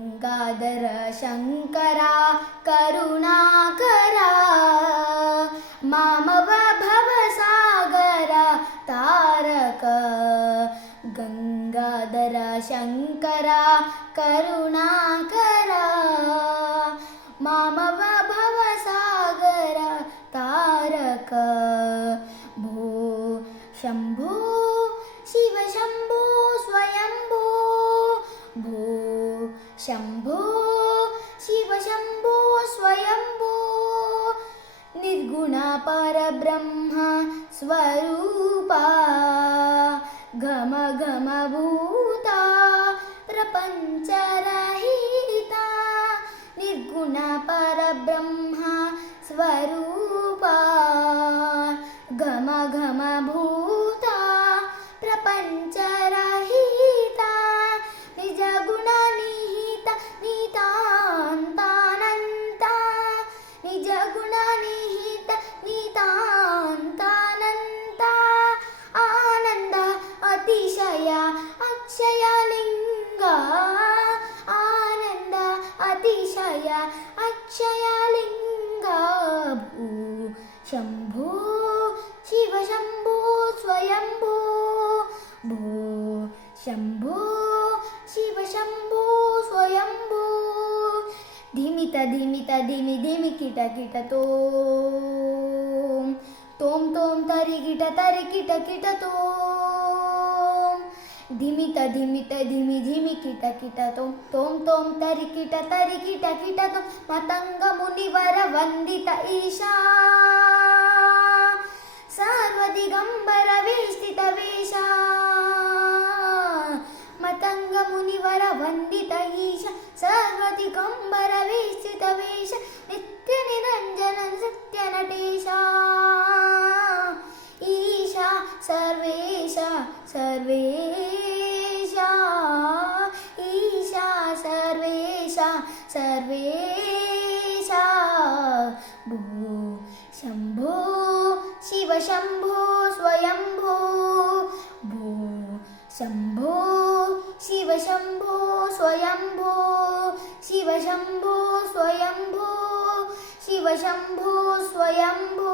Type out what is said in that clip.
गङ्गाधर शङ्करा करुणाकरा मामव भवसागर तारक गङ्गाधर शङ्करा करुणाकरा मामव भवसागर तारक भो शम्भो शिवशम्भो स्वयम्भो भो शम्भो शिवशम्भो स्वयम्भो। निर्गुणा परब्रह्म स्वरूपा। घम घम भूता प्रपञ्चरहिता। निर्गुणा परब्रह्म स्वरूपा। घम घम भूता शम्भो शिवशम्भो स्वयम्भो भो शम्भो शिवशम्भो स्वयम्भो धिमित धिमित धिमि धिमि किट किट तोम तोम तोम तरि किट तरि किट किट तोम धिमित धिमित धिमि धिमि किट किट तोम तोम तोम तरि किट तरि किट किट तोम मतङ्ग मुनिवर वन्दित ईशा വിഗതവേഷ നിത്യനിരഞ്ജനൻ സത്യനടീശ. ഈശ സർവേശ സർവേശ. ഈശ സർവേശ സർവേശ. ഭൂ ശംഭോ ശിവശംഭോ സ്വയംഭോ. ഭൂ ശംഭോ शिवशम्भो स्वयम्भो शिवशम्भो स्वयम्भो शिवशम्भो स्वयम्भो